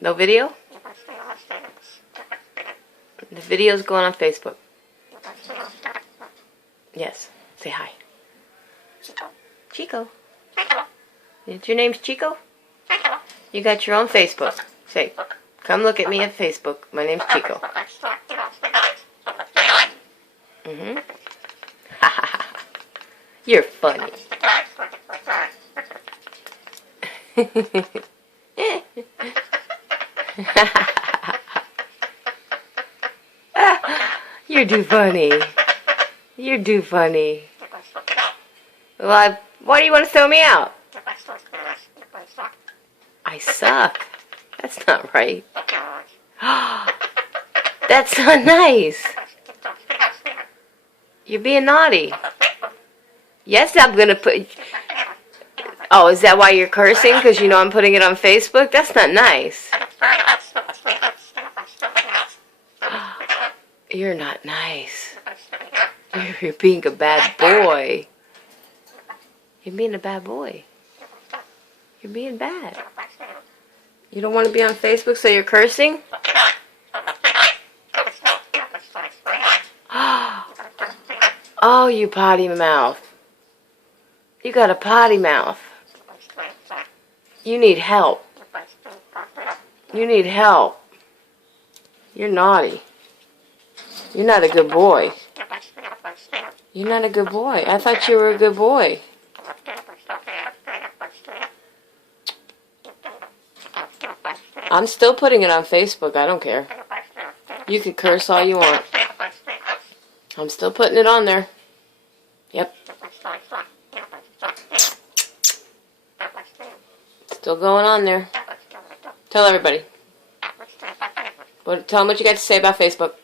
No video? The video's going on Facebook. Yes. Say hi. Chico. Your name's Chico? You got your own Facebook. Say, come look at me at Facebook. My name's Chico. Mm-hmm. You're funny. You're too funny. You're too funny. Well, why do you want to throw me out? I suck. That's not right. That's not nice. You're being naughty. Yes, I'm going to put... Oh, is that why you're cursing? Because you know I'm putting it on Facebook? That's not nice. You're not nice. You're being a bad boy. You're being a bad boy. You're being bad. You don't want to be on Facebook, so you're cursing? Oh, you potty mouth. You got a potty mouth. You need help. You need help. You're naughty. You're not a good boy. You're not a good boy. I thought you were a good boy. I'm still putting it on Facebook. I don't care. You can curse all you want. I'm still putting it on there. Yep. Still going on there. Tell everybody. Tell them what you got to say about Facebook.